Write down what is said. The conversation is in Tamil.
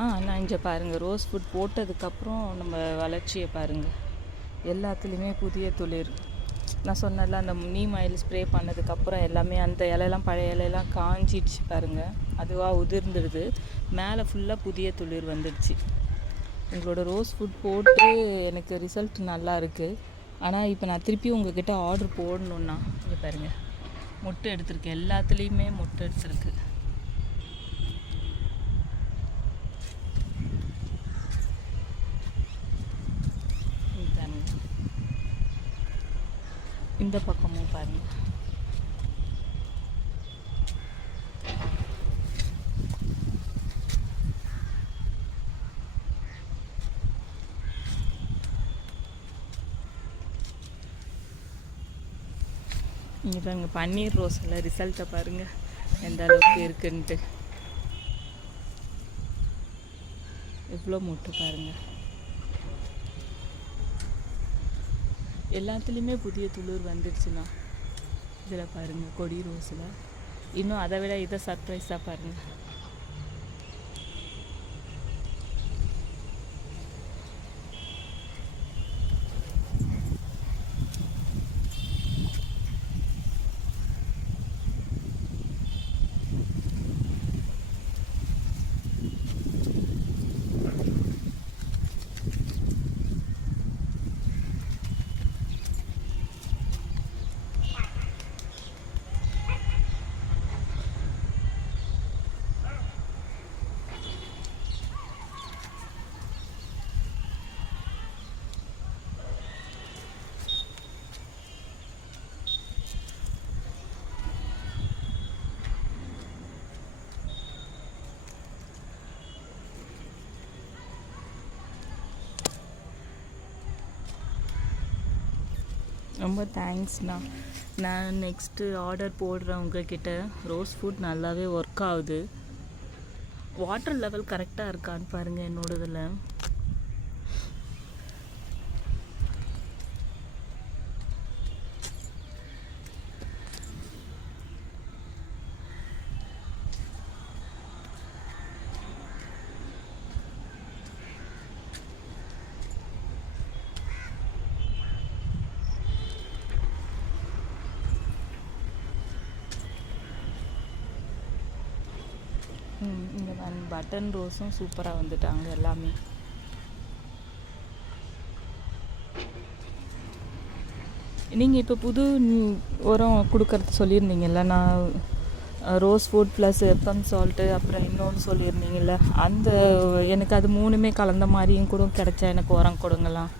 நான் இங்கே பாருங்கள், ரோஸ் ஃபுட் போட்டதுக்கப்புறம் நம்ம வளர்ச்சியை பாருங்கள். எல்லாத்துலேயுமே புதிய துளிர். நான் சொன்னல, அந்த நீம் ஆயில் ஸ்ப்ரே பண்ணதுக்கப்புறம் எல்லாமே அந்த இலையெல்லாம் பழைய இலையெல்லாம் காஞ்சிடுச்சு பாருங்கள், அதுவாக உதிர்ந்துடுது. மேலே ஃபுல்லாக புதிய துளிர் வந்துடுச்சு. உங்களோட ரோஸ் ஃபுட் போட்டு எனக்கு ரிசல்ட் நல்லா இருக்குது. ஆனால் இப்போ நான் திருப்பி உங்கள்கிட்ட ஆர்டர் போடணுன்னா, இங்கே பாருங்கள், மொட்டை எடுத்திருக்கு. எல்லாத்துலேயுமே மொட்டை எடுத்திருக்கு. இந்த பக்கமும் பாருங்கள். இங்கே பாருங்கள், பன்னீர் ரோஸில் ரிசல்ட்டை பாருங்கள் எந்த அளவுக்கு இருக்குன்ட்டு. எவ்வளோ மொட்டு பாருங்கள். எல்லாத்துலேயுமே புதிய துளிர் வந்துடுச்சுண்ணா. இதில் பாருங்கள், கொடி ரோஸில் இன்னும் அதை விட இதை சர்ப்ரைஸாக பாருங்கள். ரொம்ப தேங்க்ஸ்ண்ணா. நான் நெக்ஸ்ட்டு ஆர்டர் போடுறேன் உங்கள்கிட்ட. ரோஸ் ஃபுட் நல்லாவே ஒர்க் ஆகுது. வாட்டர் லெவல் கரெக்டாக இருக்கான்னு பாருங்கள் என்னோடதில். இங்கே பட்டன் ரோஸும் சூப்பராக வந்துட்டாங்க எல்லாமே. நீங்கள் இப்போ புது உரம் கொடுக்கறது சொல்லியிருந்தீங்கல்ல, நான் rose food plus Epsom salt அப்புறம் இன்னொன்று சொல்லியிருந்தீங்கல்ல, அந்த எனக்கு அது மூணுமே கலந்த மாதிரியும் கூட கிடச்சா எனக்கு உரம் கொடுங்கலாம்.